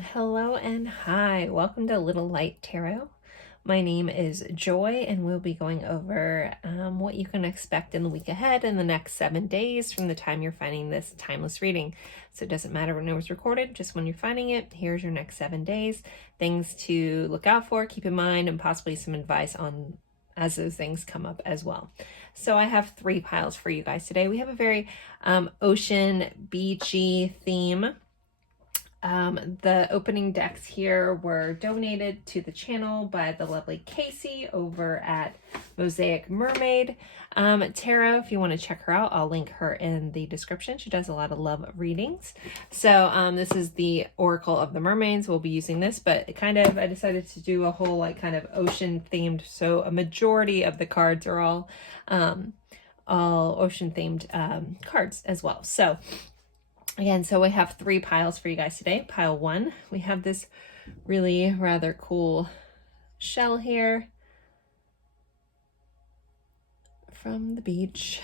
Hello and hi. Welcome to Little Light Tarot. My name is Joy, and we'll be going over what you can expect in the week ahead in the next 7 days from the time you're finding this timeless reading. So it doesn't matter when it was recorded, just when you're finding it. Here's your next 7 days. Things to look out for, keep in mind, and possibly some advice on as those things come up as well. So I have 3 piles for you guys today. We have a very ocean, beachy theme. The opening decks here were donated to the channel by the lovely Casey over at Mosaic Mermaid Tarot. If you want to check her out, I'll link her in the description. She does a lot of love readings. So this is the Oracle of the Mermaids. We'll be using this, but I decided to do a whole kind of ocean themed. So a majority of the cards are all ocean themed cards as well. So again, so we have 3 piles for you guys today. Pile 1, we have this really rather cool shell here from the beach.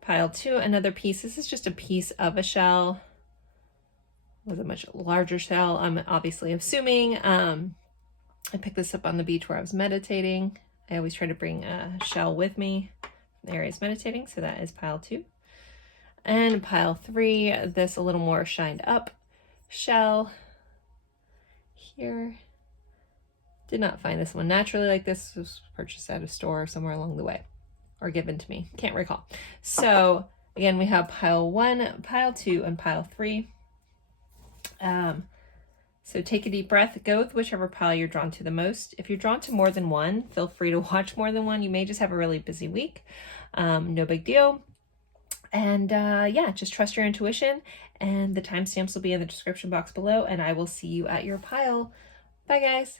Pile 2, another piece. This is just a piece of a shell. It was a much larger shell. I'm obviously assuming. I picked this up on the beach where I was meditating. I always try to bring a shell with me in the areas meditating. So that is pile 2. And pile 3, this a little more shined up shell here. Did not find this one naturally like this. This was purchased at a store somewhere along the way or given to me. Can't recall. So again, we have pile 1, pile 2, and pile 3. So take a deep breath, go with whichever pile you're drawn to the most. If you're drawn to more than one, feel free to watch more than one. You may just have a really busy week. No big deal. And yeah, just trust your intuition, and the timestamps will be in the description box below, and I will see you at your pile. Bye, guys.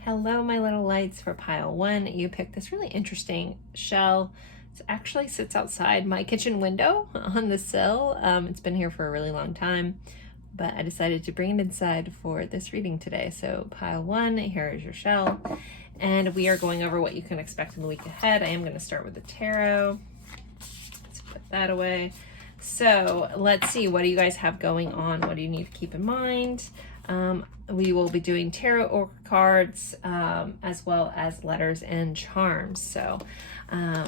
Hello, my little lights. For pile 1, you picked this really interesting shell. It actually sits outside my kitchen window on the sill. It's been here for a really long time, but I decided to bring it inside for this reading today. So pile 1, here is your shell, and we are going over what you can expect in the week ahead. I am going to start with the tarot. Let's put that away. So let's see, what do you guys have going on? What do you need to keep in mind? We will be doing tarot oracle cards as well as letters and charms. So oh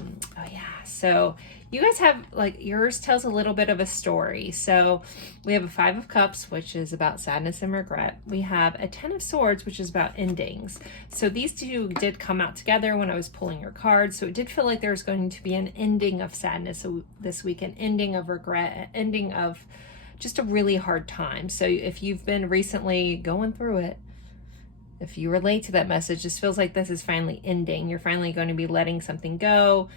yeah, so you guys have, yours tells a little bit of a story. So we have a 5 of Cups, which is about sadness and regret. We have a 10 of Swords, which is about endings. So these two did come out together when I was pulling your cards. So it did feel like there was going to be an ending of sadness this week, an ending of regret, an ending of just a really hard time. So if you've been recently going through it, if you relate to that message, this feels like this is finally ending. You're finally going to be letting something go.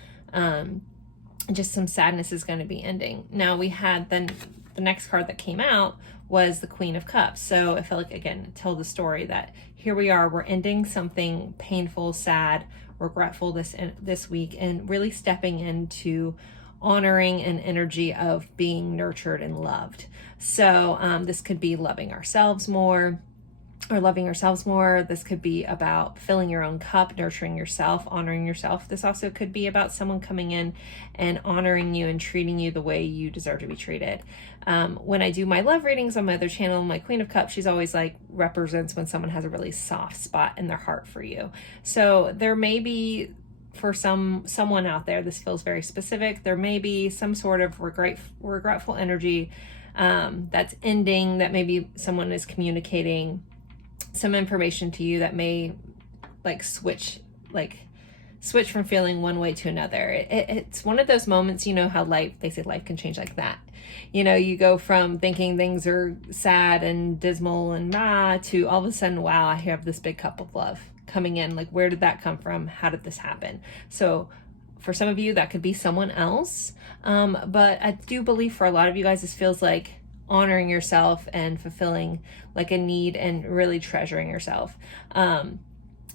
Just some sadness is going to be ending. Now we had then the next card that came out was the Queen of Cups. So I feel like, again, tell the story that here we are, we're ending something painful, sad, regretful this week, and really stepping into honoring an energy of being nurtured and loved. So this could be loving ourselves more, or loving ourselves more. This could be about filling your own cup, nurturing yourself, honoring yourself. This also could be about someone coming in and honoring you and treating you the way you deserve to be treated. When I do my love readings on my other channel, my Queen of Cups, she's always represents when someone has a really soft spot in their heart for you. So there may be, for someone out there, this feels very specific. There may be some sort of regretful energy that's ending, that maybe someone is communicating some information to you that may switch from feeling one way to another. It's one of those moments, how they say life can change like that. You go from thinking things are sad and dismal and to all of a sudden, wow, I have this big cup of love coming in. Where did that come from? How did this happen? So for some of you, that could be someone else. But I do believe for a lot of you guys, this feels like honoring yourself and fulfilling a need and really treasuring yourself.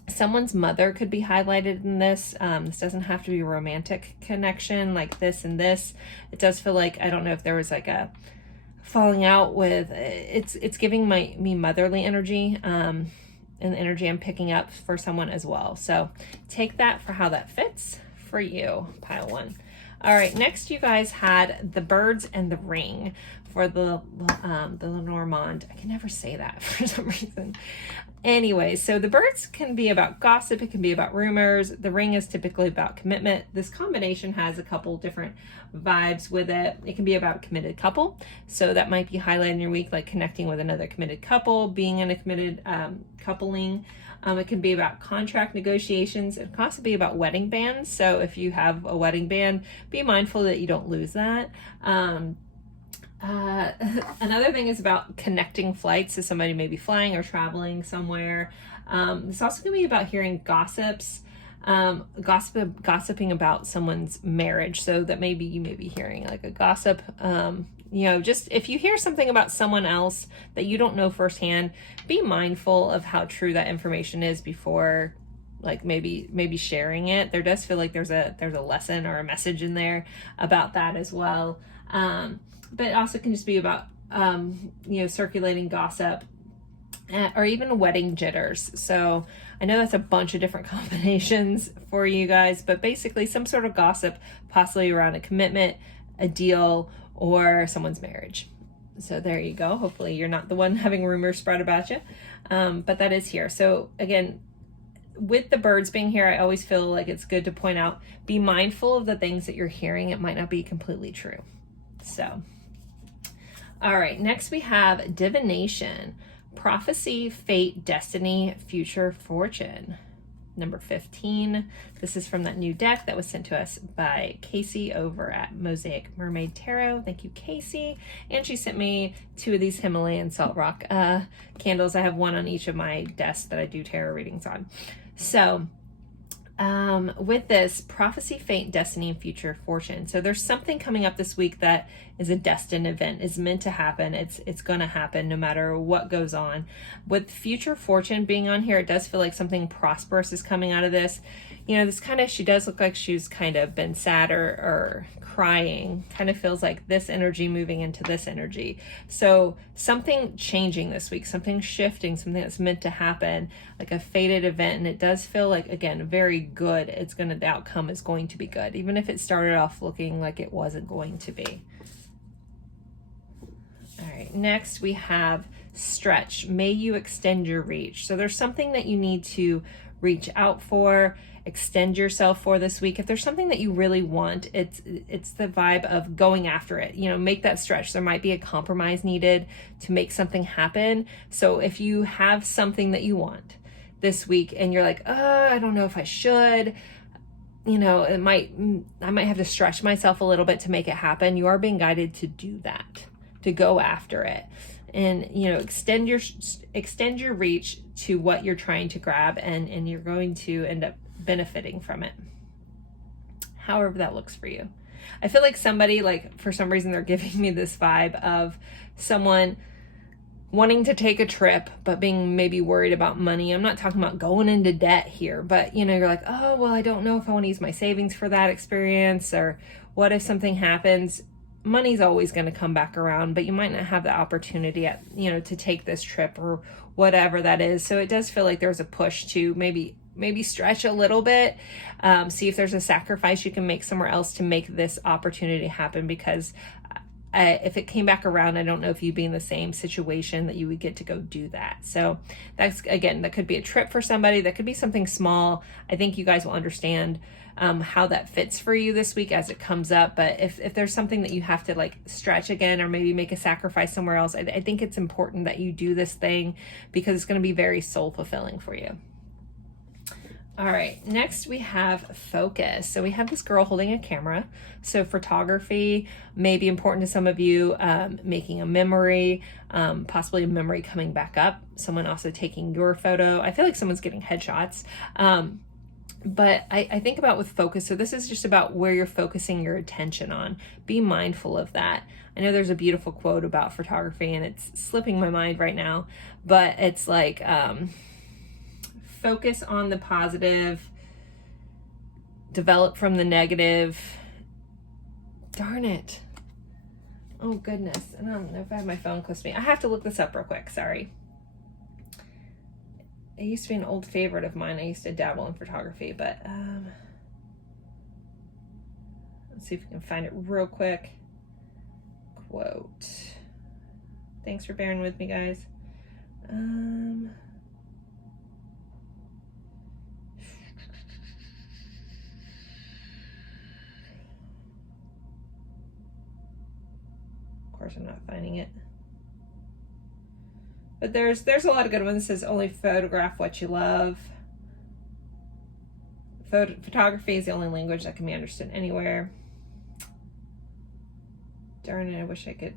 Someone's mother could be highlighted in this. This doesn't have to be a romantic connection like this and this. It does feel like, I don't know if there was a falling out with, it's giving me motherly energy. and the energy I'm picking up for someone as well. So take that for how that fits for you, pile one. All right, next you guys had the birds and the ring for the Lenormand. I can never say that for some reason. Anyway, so the birds can be about gossip. It can be about rumors. The ring is typically about commitment. This combination has a couple different vibes with it. It can be about a committed couple. So that might be highlighted in your week, like connecting with another committed couple, being in a committed coupling. It can be about contract negotiations. It can also be about wedding bands. So if you have a wedding band, be mindful that you don't lose that. Another thing is about connecting flights. So somebody may be flying or traveling somewhere. It's also going to be about hearing gossips, gossiping about someone's marriage. So that maybe you may be hearing like a gossip, you know, just if you hear something about someone else that you don't know firsthand, be mindful of how true that information is before like maybe sharing it. There does feel like there's a lesson or a message in there about that as well. But it also can just be about, you know, circulating gossip or even wedding jitters. So I know that's a bunch of different combinations for you guys, but basically some sort of gossip, possibly around a commitment, a deal, or someone's marriage. So there you go. Hopefully you're not the one having rumors spread about you. But that is here. So again, with the birds being here, I always feel like it's good to point out, be mindful of the things that you're hearing. It might not be completely true. So, all right, next we have divination, prophecy, fate, destiny, future fortune. Number 15. This is from that new deck that was sent to us by Casey over at Mosaic Mermaid Tarot. Thank you, Casey. And she sent me 2 of these Himalayan salt rock candles. I have one on each of my desks that I do tarot readings on. So with this prophecy, fate, destiny, and future fortune. So there's something coming up this week that is a destined event, is meant to happen. It's going to happen no matter what goes on. With future fortune being on here, it does feel like something prosperous is coming out of this. You know, this kind of, she does look like she's kind of been sad or crying. Kind of feels like this energy moving into this energy. So something changing this week, something shifting, something that's meant to happen, like a fated event. And it does feel like, again, very good. The outcome is going to be good, even if it started off looking like it wasn't going to be. All right, next we have stretch. May you extend your reach. So there's something that you need to reach out for, extend yourself for this week. If there's something that you really want, it's the vibe of going after it. You know, make that stretch. There might be a compromise needed to make something happen. So if you have something that you want this week and you're like, I don't know if I should, you know, I might have to stretch myself a little bit to make it happen. You are being guided to do that, to go after it. And, you know, extend your reach to what you're trying to grab, and you're going to end up benefiting from it, however that looks for you. I feel like somebody, like, for some reason they're giving me this vibe of someone wanting to take a trip, but being maybe worried about money. I'm not talking about going into debt here, but, you know, you're like, oh, well, I don't know if I want to use my savings for that experience, or what if something happens? Money's always going to come back around, but you might not have the opportunity to take this trip or whatever that is. So it does feel like there's a push to maybe stretch a little bit, see if there's a sacrifice you can make somewhere else to make this opportunity happen, because if it came back around, I don't know if you'd be in the same situation that you would get to go do that. So that's, again, that could be a trip for somebody, that could be something small. I think you guys will understand how that fits for you this week as it comes up. But if there's something that you have to like stretch again, or maybe make a sacrifice somewhere else, I think it's important that you do this thing, because it's going to be very soul fulfilling for you. All right, next we have focus. So we have this girl holding a camera. So photography may be important to some of you, making a memory, possibly a memory coming back up, someone also taking your photo. I feel like someone's getting headshots. But I think about with focus, so this is just about where you're focusing your attention on. Be mindful of that. I know there's a beautiful quote about photography, and it's slipping my mind right now, but it's like, focus on the positive, develop from the negative. Darn it. Oh goodness. I don't know if I have my phone close to me. I have to look this up real quick. Sorry. it used to be an old favorite of mine. I used to dabble in photography, but let's see if we can find it real quick. Quote. Thanks for bearing with me, guys. Of course, I'm not finding it. But there's a lot of good ones. It says only photograph what you love. Photography is the only language that can be understood anywhere. Darn it, I wish I could.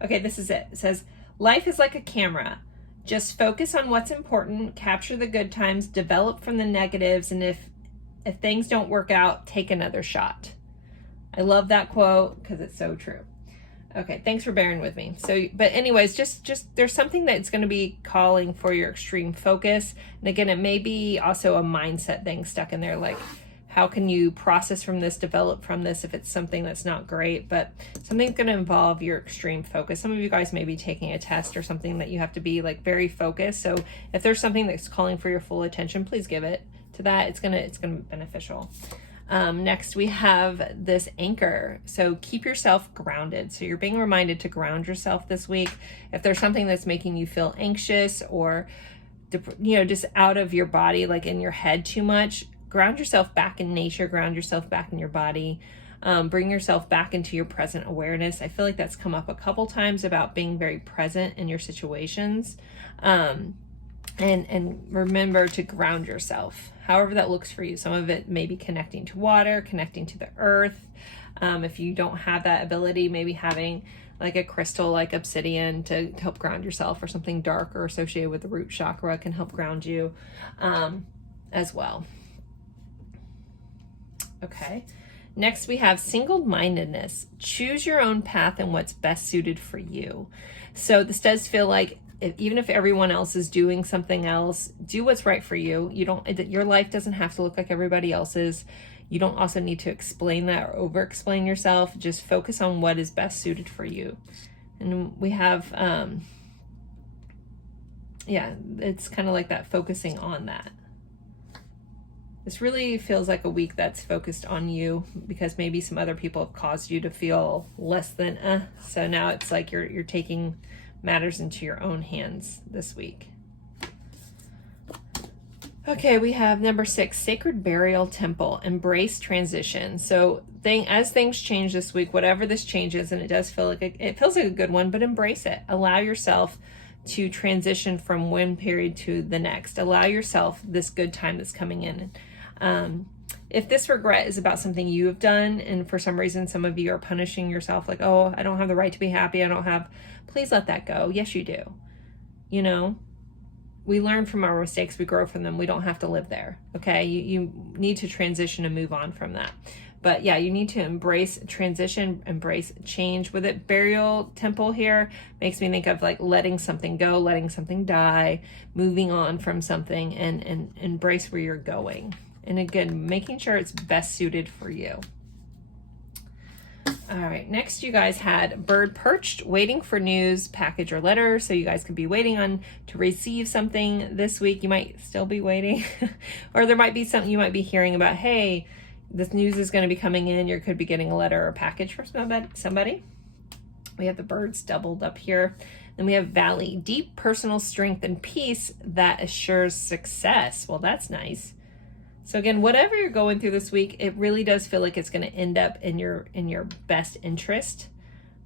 Okay, this is it. It says, life is like a camera. Just focus on what's important, capture the good times, develop from the negatives, and if things don't work out, take another shot. I love that quote because it's so true. Okay, thanks for bearing with me. So, but anyways, just there's something that's going to be calling for your extreme focus. And again, it may be also a mindset thing stuck in there, like how can you process from this, develop from this if it's something that's not great, but something's going to involve your extreme focus. Some of you guys may be taking a test or something that you have to be like very focused. So if there's something that's calling for your full attention, please give it to that. It's gonna be beneficial. Next we have this anchor. So keep yourself grounded. So you're being reminded to ground yourself this week. If there's something that's making you feel anxious or, just out of your body, like in your head too much, ground yourself back in nature, ground yourself back in your body, bring yourself back into your present awareness. I feel like that's come up a couple times about being very present in your situations. And remember to ground yourself, however that looks for you. Some of it may be connecting to water, connecting to the earth. If you don't have that ability, maybe having like a crystal like obsidian to help ground yourself, or something dark or associated with the root chakra can help ground you as well. Okay. Next we have single-mindedness. Choose your own path and what's best suited for you. So this does feel like even if everyone else is doing something else, do what's right for you. Your life doesn't have to look like everybody else's. You don't also need to explain that or over-explain yourself. Just focus on what is best suited for you. And we have, it's kind of like that, focusing on that. This really feels like a week that's focused on you, because maybe some other people have caused you to feel less than, so now it's like you're taking matters into your own hands this week. Okay, we have number 6, Sacred Burial Temple, embrace transition. So as things change this week, whatever this changes, and it does feel like it feels like a good one, but embrace it. Allow yourself to transition from one period to the next. Allow yourself this good time that's coming in. If this regret is about something you have done, and for some reason some of you are punishing yourself, like, oh, I don't have the right to be happy, please let that go. Yes, you do. We learn from our mistakes, we grow from them. We don't have to live there, okay? You need to transition and move on from that. But yeah, you need to embrace transition, embrace change. With it, burial temple here makes me think of like letting something go, letting something die, moving on from something, and embrace where you're going. And again, making sure it's best suited for you. All right, next you guys had bird perched, waiting for news, package, or letter. So you guys could be waiting to receive something this week. You might still be waiting, or there might be something you might be hearing about. Hey, this news is going to be coming in. You could be getting a letter or a package from somebody. We have the birds doubled up here. Then we have valley, deep personal strength and peace that assures success. Well, that's nice. So again, whatever you're going through this week, it really does feel like it's going to end up in your best interest.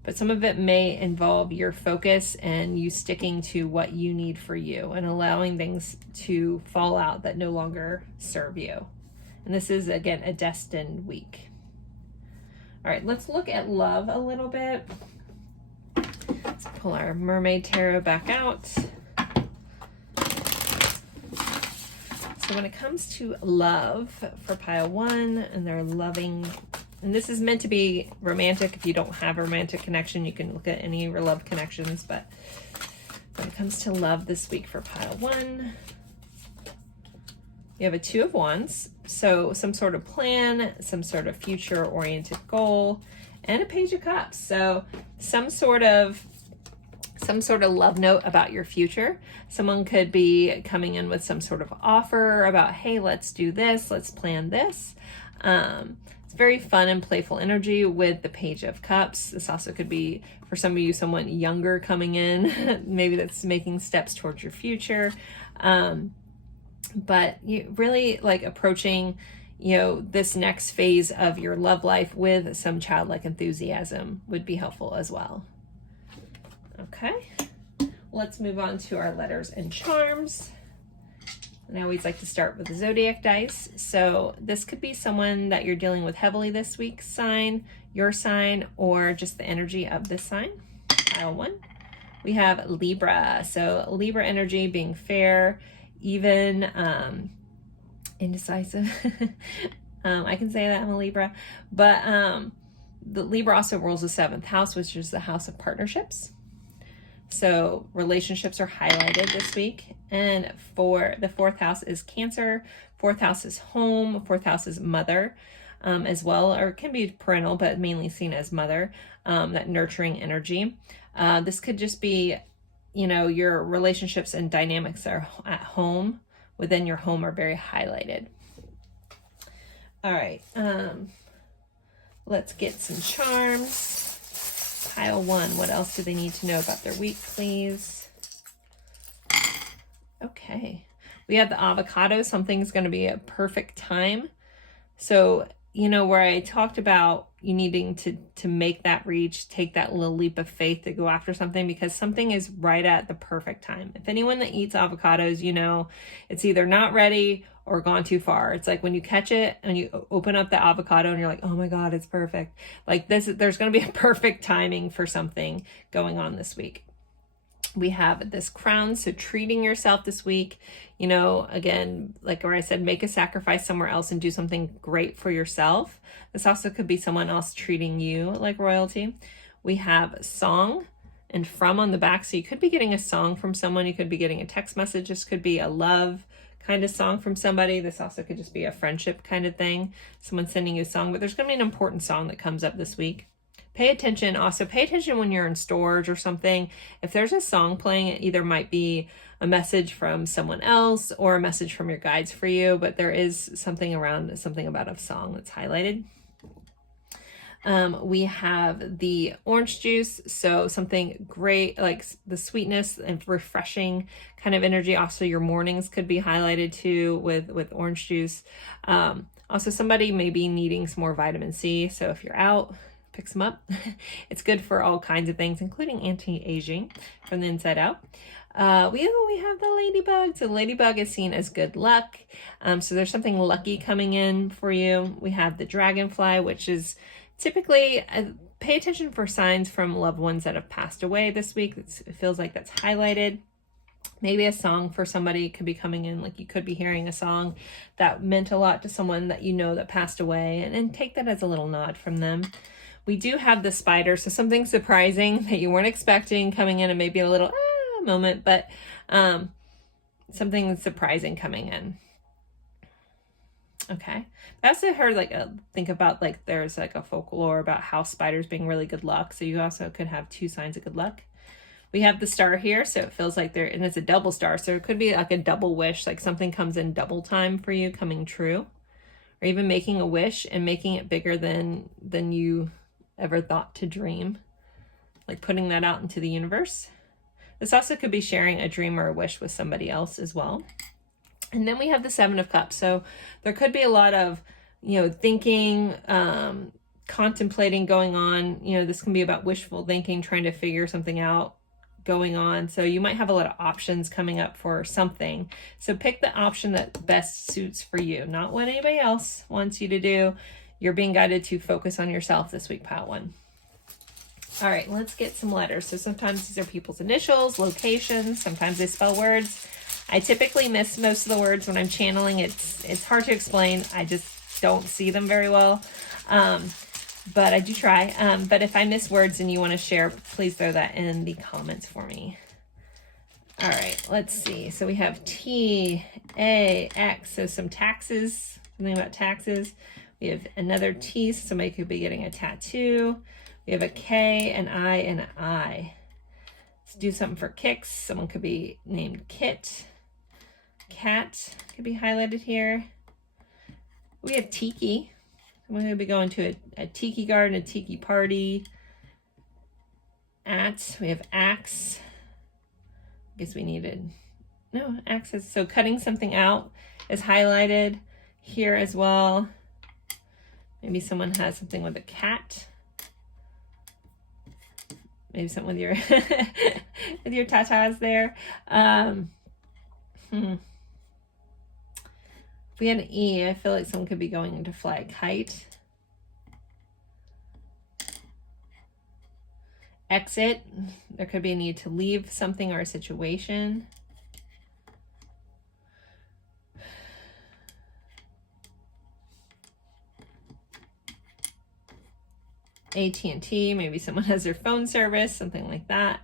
But some of it may involve your focus and you sticking to what you need for you and allowing things to fall out that no longer serve you. And this is, again, a destined week. All right, let's look at love a little bit. Let's pull our Mermaid Tarot back out. So when it comes to love for pile 1, and they're loving, and this is meant to be romantic. If you don't have a romantic connection, you can look at any of your love connections. But when it comes to love this week for pile 1, you have a 2 of Wands. So some sort of plan, some sort of future-oriented goal, and a Page of Cups. So some sort of some sort of love note about your future. Someone could be coming in with some sort of offer about, hey, let's do this, let's plan this. It's very fun and playful energy with the Page of Cups. This also could be, for some of you, someone younger coming in, maybe that's making steps towards your future. But you really like approaching, you know, this next phase of your love life with some childlike enthusiasm would be helpful as well. Okay, let's move on to our letters and charms. And I always like to start with the zodiac dice. So this could be someone that you're dealing with heavily this week, sign, your sign, or just the energy of this sign. Pile 1. We have Libra. So Libra energy being fair, even, indecisive. I can say that I'm a Libra, but the Libra also rules the 7th house, which is the house of partnerships. So relationships are highlighted this week. And for the 4th house is Cancer, 4th house is home, 4th house is mother as well, or it can be parental, but mainly seen as mother, that nurturing energy. This could just be, you know, your relationships and dynamics are at home, within your home, are very highlighted. All right, let's get some charms. Pile 1, what else do they need to know about their week, please? Okay, we have the avocado. Something's going to be a perfect time. So, you know, where I talked about you needing to make that reach, take that little leap of faith to go after something, because something is right at the perfect time. If anyone that eats avocados, you know, it's either not ready or gone too far. It's like when you catch it and you open up the avocado and you're like, oh my God, it's perfect. Like this, there's going to be a perfect timing for something going on this week. We have this crown, so treating yourself this week, you know, again, like where I said, make a sacrifice somewhere else and do something great for yourself. This also could be someone else treating you like royalty. We have song and from on the back, so you could be getting a song from someone, you could be getting a text message, this could be a love kind of song from somebody. This also could just be a friendship kind of thing, someone sending you a song, but there's going to be an important song that comes up this week. Pay attention. Also, pay attention when you're in storage or something. If there's a song playing, it either might be a message from someone else or a message from your guides for you, but there is something around, something about a song that's highlighted. We have the orange juice, so something great, like the sweetness and refreshing kind of energy. Also, your mornings could be highlighted too with orange juice. Also, somebody may be needing some more vitamin C, so if you're out, pick some up. It's good for all kinds of things, including anti-aging from the inside out. We have the ladybug. So the ladybug is seen as good luck. So there's something lucky coming in for you. We have the dragonfly, which is typically, pay attention for signs from loved ones that have passed away this week. It feels like that's highlighted. Maybe a song for somebody could be coming in, like you could be hearing a song that meant a lot to someone that you know that passed away, and take that as a little nod from them. We do have the spider, so something surprising that you weren't expecting coming in, and maybe a little moment, but something surprising coming in. Okay, I also heard think about like there's like a folklore about how spiders being really good luck, so you also could have 2 signs of good luck. We have the star here, so it feels like and it's a double star, so it could be like a double wish, like something comes in double time for you coming true, or even making a wish and making it bigger than you ever thought to dream, like putting that out into the universe. This also could be sharing a dream or a wish with somebody else as well. And then we have the 7 of Cups, so there could be a lot of, you know, thinking, contemplating going on. You know, this can be about wishful thinking, trying to figure something out going on. So you might have a lot of options coming up for something. So pick the option that best suits for you, not what anybody else wants you to do. You're being guided to focus on yourself this week, pile 1. All right, let's get some letters. So sometimes these are people's initials, locations, sometimes they spell words. I typically miss most of the words when I'm channeling. It's hard to explain. I just don't see them very well. But I do try. But if I miss words and you want to share, please throw that in the comments for me. All right, let's see. So we have T, A, X, so some taxes, something about taxes. We have another T, so somebody could be getting a tattoo. We have a K, an I, and an I. do something for kicks. Someone could be named Kit. Cat could be highlighted here. We have Tiki. Someone could be going to a Tiki garden, a Tiki party. We have Axe. I guess we needed, no, Axes. So cutting something out is highlighted here as well. Maybe someone has something with a cat. Maybe something with your with your tatas there. If we had an E, I feel like someone could be going to fly a kite. Exit, there could be a need to leave something or a situation. AT&T, maybe someone has their phone service, something like that.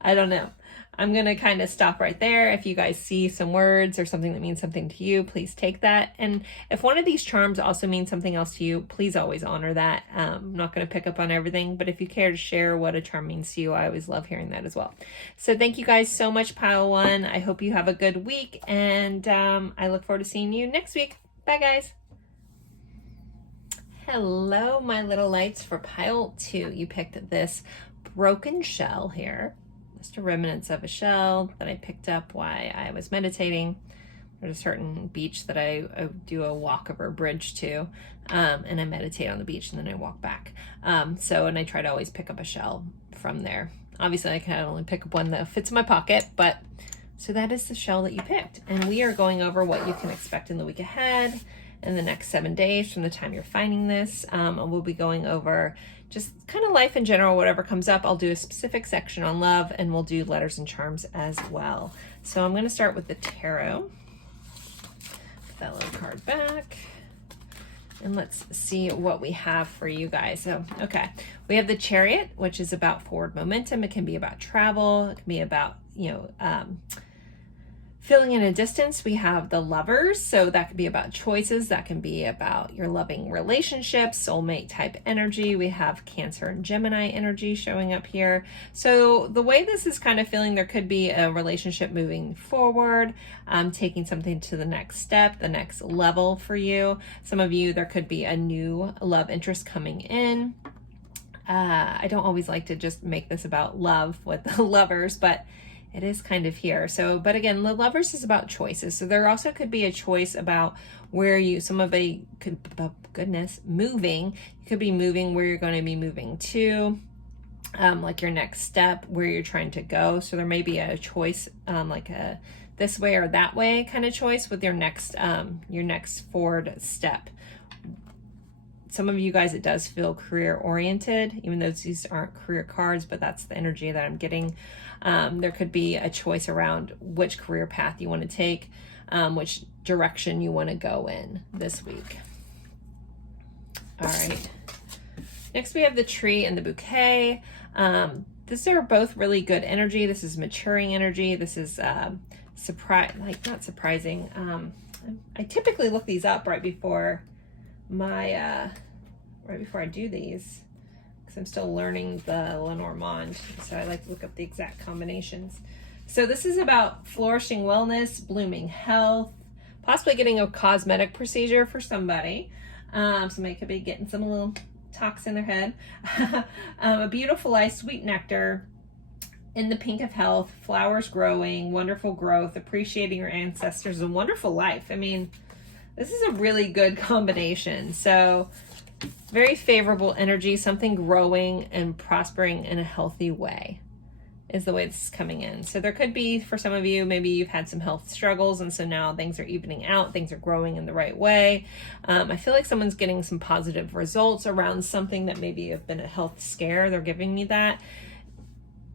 I don't know. I'm going to kind of stop right there. If you guys see some words or something that means something to you, please take that. And if one of these charms also means something else to you, please always honor that. I'm not going to pick up on everything, but if you care to share what a charm means to you, I always love hearing that as well. So thank you guys so much, Pile 1. I hope you have a good week, and I look forward to seeing you next week. Bye, guys. Hello, my little lights. For Pile 2, you picked this broken shell here. Just a remnants of a shell that I picked up while I was meditating. There's a certain beach that I do a walk over a bridge to, and I meditate on the beach and then I walk back. And I try to always pick up a shell from there. Obviously, I can only pick up one that fits in my pocket, but so that is the shell that you picked. And we are going over what you can expect in the week ahead, in the next 7 days from the time you're finding this. And we'll be going over just kind of life in general, whatever comes up. I'll do a specific section on love, and we'll do letters and charms as well. So I'm going to start with the tarot. Put that little card back. And let's see what we have for you guys. So, okay. We have the Chariot, which is about forward momentum. It can be about travel. It can be about, filling in a distance. We have the Lovers, so that could be about choices. That can be about your loving relationships, soulmate type energy. We have Cancer and Gemini energy showing up here. So the way this is kind of feeling, there could be a relationship moving forward, taking something to the next step, the next level for you. Some of you, there could be a new love interest coming in. I don't always like to just make this about love with the Lovers, but it is kind of here. So, but again, the Lovers is about choices. So there also could be a choice about where somebody could, oh goodness, moving. You could be moving where you're going to be moving to, like your next step, where you're trying to go. So there may be a choice, like a this way or that way kind of choice with your next forward step. Some of you guys, it does feel career oriented, even though these aren't career cards, but that's the energy that I'm getting. There could be a choice around which career path you want to take, which direction you want to go in this week. All right. Next, we have the Tree and the Bouquet. These are both really good energy. This is maturing energy. This is not surprising. I typically look these up right before I do these, because I'm still learning the Lenormand, so I like to look up the exact combinations. So this is about flourishing wellness, blooming health, possibly getting a cosmetic procedure for somebody. Somebody could be getting some little tox in their head. A beautiful life, sweet nectar, in the pink of health, flowers growing, wonderful growth, appreciating your ancestors, and wonderful life. I mean, this is a really good combination. So very favorable energy, something growing and prospering in a healthy way is the way this is coming in. So there could be, for some of you, maybe you've had some health struggles, and so now things are evening out, things are growing in the right way. I feel like someone's getting some positive results around something that maybe have been a health scare. They're giving me that.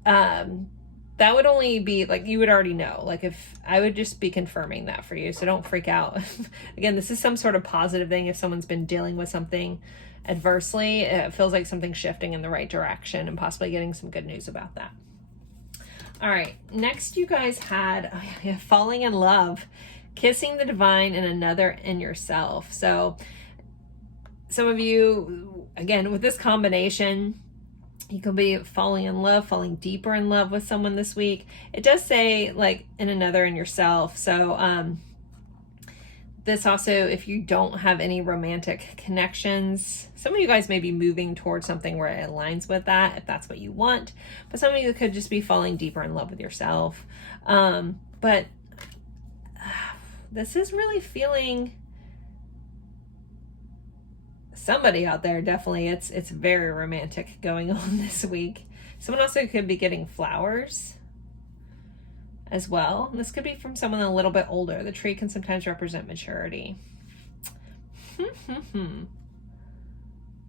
That would only be like, you would already know, like if I would just be confirming that for you. So don't freak out. Again, this is some sort of positive thing. If someone's been dealing with something adversely, it feels like something's shifting in the right direction and possibly getting some good news about that. All right. Next, you guys had falling in love, kissing the divine in another and yourself. So some of you, again, with this combination, You could be falling in love, falling deeper in love with someone this week. It does say like in another, in yourself. So this also, if you don't have any romantic connections, some of you guys may be moving towards something where it aligns with that, if that's what you want. But some of you could just be falling deeper in love with yourself. But this is really feeling somebody out there. Definitely, it's very romantic going on this week. Someone also could be getting flowers as well. And this could be from someone a little bit older. The tree can sometimes represent maturity.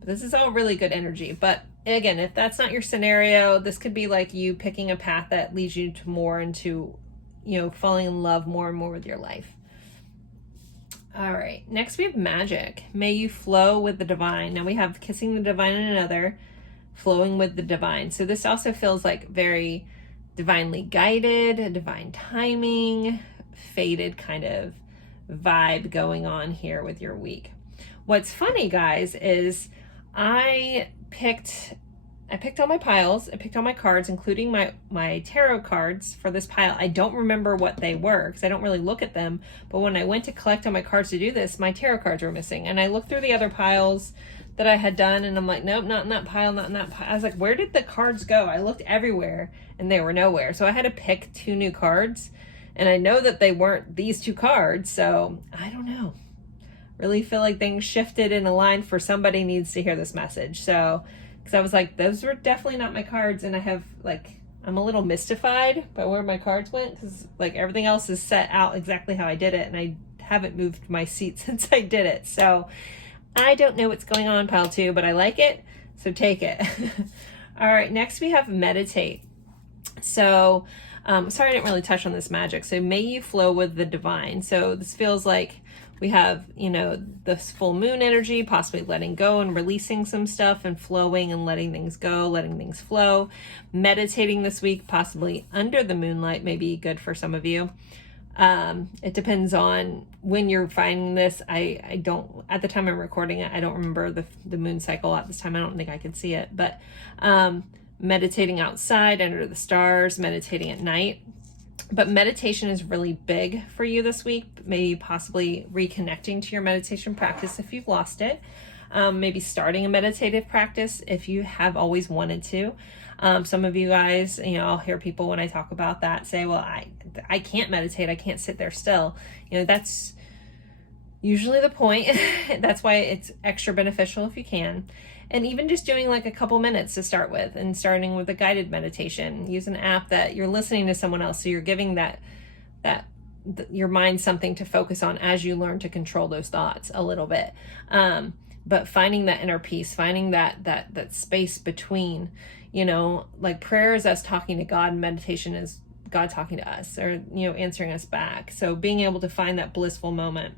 This is all really good energy. But again, if that's not your scenario, this could be like you picking a path that leads you to more into, you know, falling in love more and more with your life. All right, next we have magic. May you flow with the divine. Now we have kissing the divine in another, flowing with the divine. So this also feels like very divinely guided, divine timing, fated kind of vibe going on here with your week. What's funny, guys, is I picked all my piles. I picked all my cards, including my tarot cards for this pile. I don't remember what they were because I don't really look at them. But when I went to collect all my cards to do this, my tarot cards were missing. And I looked through the other piles that I had done, and I'm like, nope, not in that pile, not in that pile. I was like, where did the cards go? I looked everywhere and they were nowhere. So I had to pick 2 new cards. And I know that they weren't these 2 cards. So I don't know. Really feel like things shifted and aligned for somebody needs to hear this message. So because I was like, those were definitely not my cards. And I have like, I'm a little mystified by where my cards went because like everything else is set out exactly how I did it. And I haven't moved my seat since I did it. So I don't know what's going on, pile 2, but I like it. So take it. All right. Next we have meditate. So sorry, I didn't really touch on this magic. So may you flow with the divine. So this feels like we have, you know, this full moon energy, possibly letting go and releasing some stuff and flowing and letting things go, letting things flow. Meditating this week, possibly under the moonlight, may be good for some of you. It depends on when you're finding this. I don't, at the time I'm recording it, I don't remember the moon cycle at this time. I don't think I could see it, but meditating outside under the stars, meditating at night. But meditation is really big for you this week. Maybe possibly reconnecting to your meditation practice if you've lost it. Maybe starting a meditative practice if you have always wanted to. Some of you guys, you know, I'll hear people when I talk about that say, well, I can't meditate. I can't sit there still. You know, that's usually the point. That's why it's extra beneficial if you can. And even just doing like a couple minutes to start with and starting with a guided meditation. Use an app that you're listening to someone else. So you're giving your mind something to focus on as you learn to control those thoughts a little bit. But finding that inner peace, finding that space between, you know, like prayer is us talking to God and meditation is God talking to us or, you know, answering us back. So being able to find that blissful moment.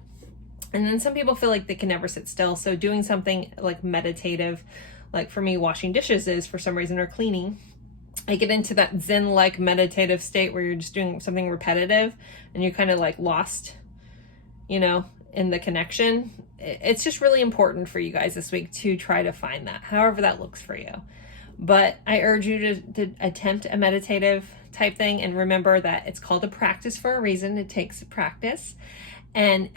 And then some people feel like they can never sit still. So doing something like meditative, like for me, washing dishes is for some reason, or cleaning. I get into that Zen-like meditative state where you're just doing something repetitive and you're kind of like lost, you know, in the connection. It's just really important for you guys this week to try to find that, however that looks for you. But I urge you to attempt a meditative type thing. And remember that it's called a practice for a reason. It takes practice. And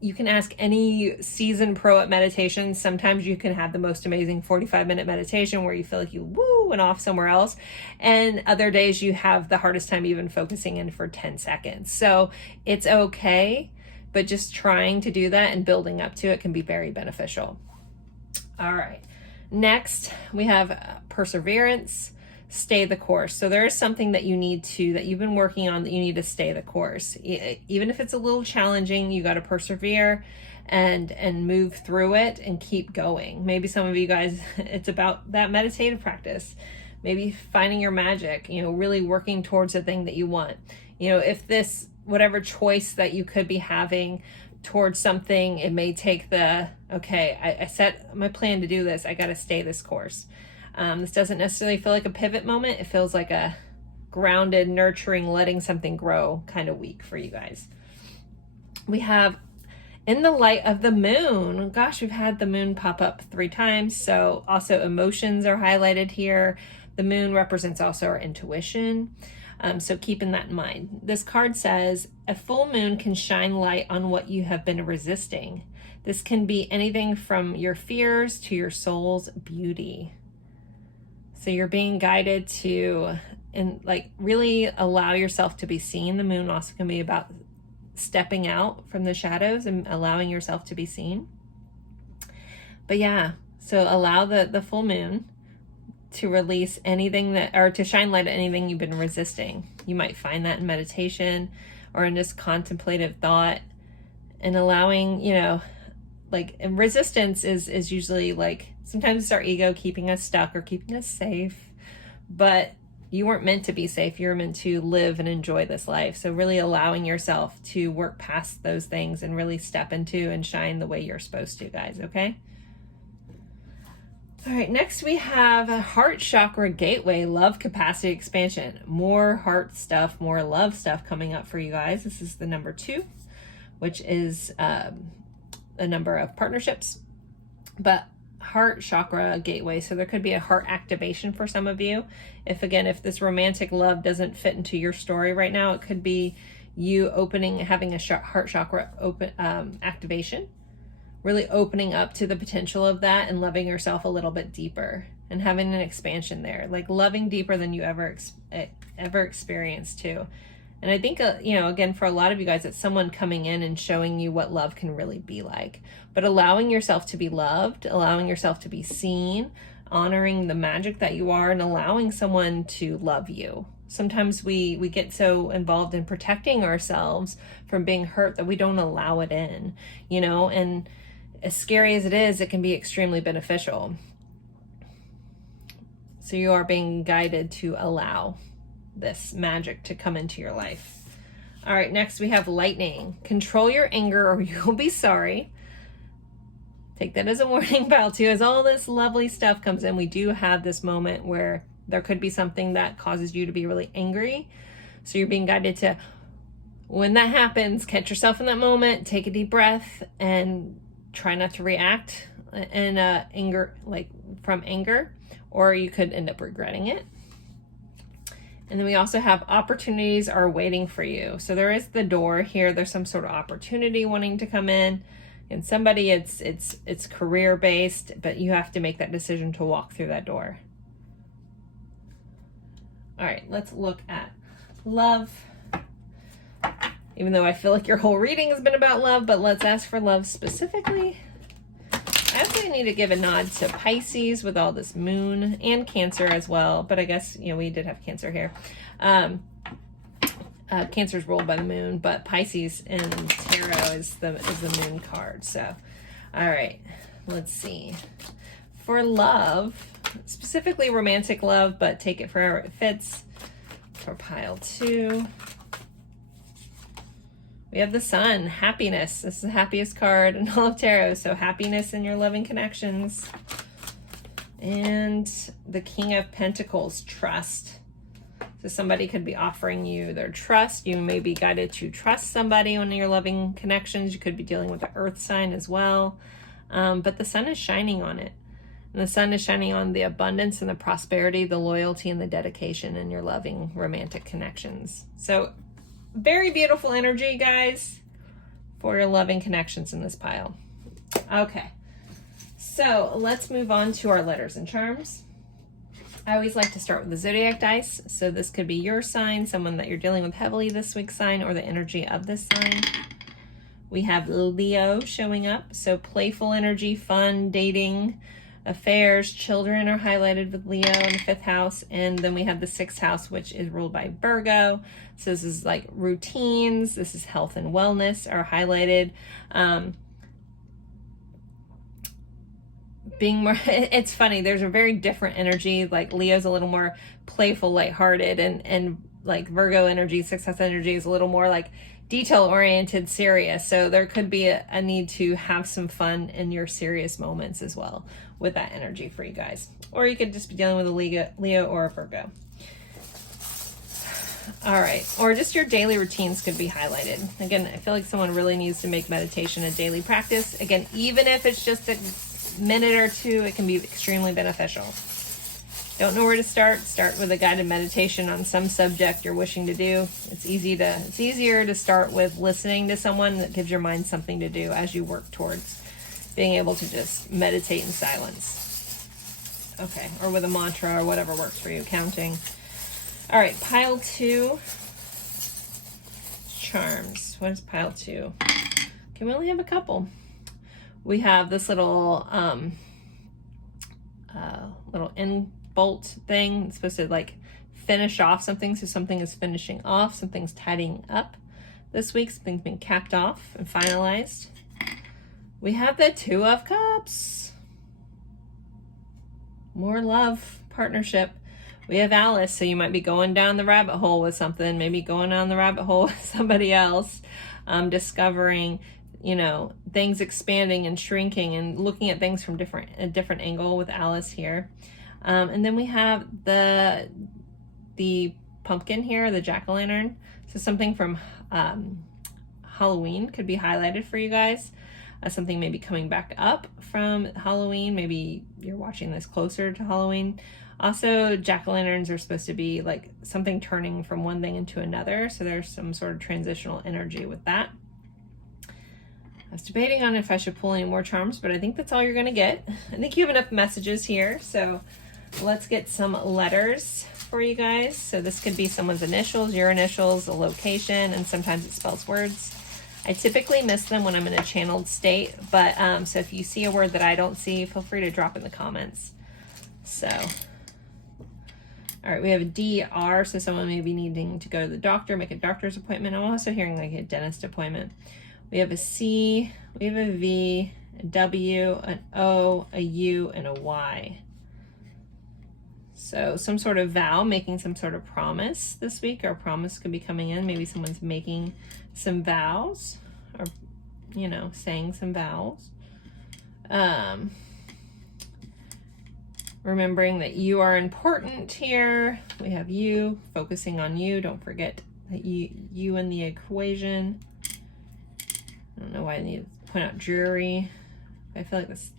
you can ask any seasoned pro at meditation. Sometimes you can have the most amazing 45-minute meditation where you feel like you went off somewhere else. And other days you have the hardest time even focusing in for 10 seconds. So it's okay, but just trying to do that and building up to it can be very beneficial. All right. Next, we have perseverance. Stay the course. So there is something that you've been working on that you need to stay the course. Even if it's a little challenging, you got to persevere and move through it and keep going. Maybe some of you guys, it's about that meditative practice. Maybe finding your magic, you know, really working towards the thing that you want. You know, if whatever choice that you could be having towards something, it may take I set my plan to do this. I got to stay this course. This doesn't necessarily feel like a pivot moment. It feels like a grounded, nurturing, letting something grow kind of week for you guys. We have in the light of the moon. Gosh, we've had the moon pop up 3 times. So also emotions are highlighted here. The moon represents also our intuition. So keeping that in mind. This card says, a full moon can shine light on what you have been resisting. This can be anything from your fears to your soul's beauty. So you're being guided to, and like, really allow yourself to be seen. The moon also can be about stepping out from the shadows and allowing yourself to be seen. But yeah, so allow the full moon to release anything that, or to shine light on anything you've been resisting. You might find that in meditation or in just contemplative thought, and allowing, you know, like, and resistance is usually like, sometimes it's our ego keeping us stuck or keeping us safe, but you weren't meant to be safe. You're meant to live and enjoy this life. So really allowing yourself to work past those things and really step into and shine the way you're supposed to, guys, okay? All right, next we have a heart chakra gateway, love capacity expansion. More heart stuff, more love stuff coming up for you guys. This is the number 2, which is a number of partnerships, but heart chakra gateway. So there could be a heart activation for some of you. If this romantic love doesn't fit into your story right now, it could be you having a heart chakra activation, really opening up to the potential of that and loving yourself a little bit deeper and having an expansion there, like loving deeper than you ever experienced too. And I think, you know, again, for a lot of you guys, it's someone coming in and showing you what love can really be like. But allowing yourself to be loved, allowing yourself to be seen, honoring the magic that you are, and allowing someone to love you. Sometimes we get so involved in protecting ourselves from being hurt that we don't allow it in, you know, and as scary as it is, it can be extremely beneficial. So you are being guided to allow this magic to come into your life. All right, next we have lightning. Control your anger or you'll be sorry. Take that as a warning bell too. As all this lovely stuff comes in, we do have this moment where there could be something that causes you to be really angry. So you're being guided to, when that happens, catch yourself in that moment, take a deep breath, and try not to react in from anger, or you could end up regretting it. And then we also have opportunities are waiting for you. So there is the door here. There's some sort of opportunity wanting to come in. And somebody, it's career based, but you have to make that decision to walk through that door. All right, let's look at love. Even though I feel like your whole reading has been about love, but let's ask for love specifically. I actually need to give a nod to Pisces with all this moon, and Cancer as well. But I guess, you know, we did have Cancer here. Cancer's ruled by the moon, but Pisces in tarot is the moon card. So, all right, let's see. For love, specifically romantic love, but take it for however it fits. For pile 2, we have the Sun, happiness. This is the happiest card in all of tarot. So happiness in your loving connections. And the King of Pentacles, trust. So somebody could be offering you their trust. You may be guided to trust somebody in your loving connections. You could be dealing with the earth sign as well. But the sun is shining on it. And the sun is shining on the abundance and the prosperity, the loyalty and the dedication in your loving romantic connections. So very beautiful energy, guys, for your loving connections in this pile. Okay, so let's move on to our letters and charms. I always like to start with the zodiac dice. So this could be your sign, someone that you're dealing with heavily this week sign, or the energy of this sign. We have Leo showing up. So playful energy, fun, dating, affairs, children are highlighted with Leo in the 5th house. And then we have the 6th house, which is ruled by Virgo. So this is like routines. This is health and wellness are highlighted. Being more, it's funny, there's a very different energy. Like Leo's a little more playful, lighthearted, and like Virgo energy, 6th house energy is a little more like detail oriented, serious. So there could be a need to have some fun in your serious moments as well with that energy for you guys. Or you could just be dealing with a Leo or a Virgo. All right. Or just your daily routines could be highlighted. Again, I feel like someone really needs to make meditation a daily practice. Again, even if it's just a minute or two, it can be extremely beneficial. Don't know where to start? Start with a guided meditation on some subject you're wishing to do. It's easier to start with listening to someone that gives your mind something to do as you work towards being able to just meditate in silence. Okay, or with a mantra or whatever works for you, counting. All right, pile 2, charms. What is pile 2? Okay, we only have a couple. We have this little in bolt thing. It's supposed to like finish off something. So something is finishing off, something's tidying up this week, something's been capped off and finalized. We have the 2 of Cups. More love, partnership. We have Alice, so you might be going down the rabbit hole with something, maybe going down the rabbit hole with somebody else, discovering, you know, things expanding and shrinking and looking at things from a different angle with Alice here. And then we have the pumpkin here, the jack-o'-lantern. So something from Halloween could be highlighted for you guys. Something maybe coming back up from Halloween. Maybe you're watching this closer to Halloween. Also, jack-o'-lanterns are supposed to be like something turning from one thing into another. So there's some sort of transitional energy with that. I was debating on if I should pull any more charms, but I think that's all you're going to get. I think you have enough messages here. So let's get some letters for you guys. So this could be someone's initials, your initials, a location, and sometimes it spells words. I typically miss them when I'm in a channeled state, but so if you see a word that I don't see, feel free to drop in the comments. So, all right, we have a DR, so someone may be needing to go to the doctor, make a doctor's appointment. I'm also hearing like a dentist appointment. We have a C, we have a V, a W, an O, a U, and a Y. So some sort of vow, making some sort of promise this week, or promise could be coming in. Maybe someone's making some vows, or, you know, saying some vows. Remembering that you are important here. We have you, focusing on you. Don't forget that you in the equation. I don't know why I need to point out jury. I feel like this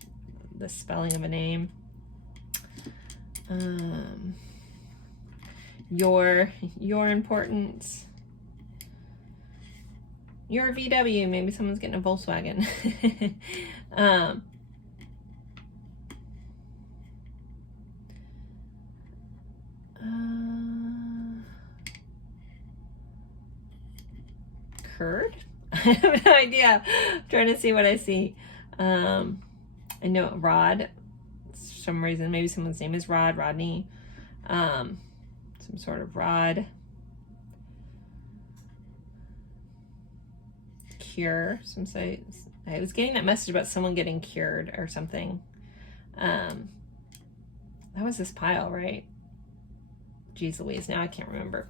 the spelling of a name. Your importance. Your VW. Maybe someone's getting a Volkswagen. Curd? I have no idea. I'm trying to see what I see. I know Rod. For some reason, maybe someone's name is Rod, Rodney. Some sort of Rod. Cure. Some say I was getting that message about someone getting cured or something. That was this pile, right? Jeez Louise, now I can't remember.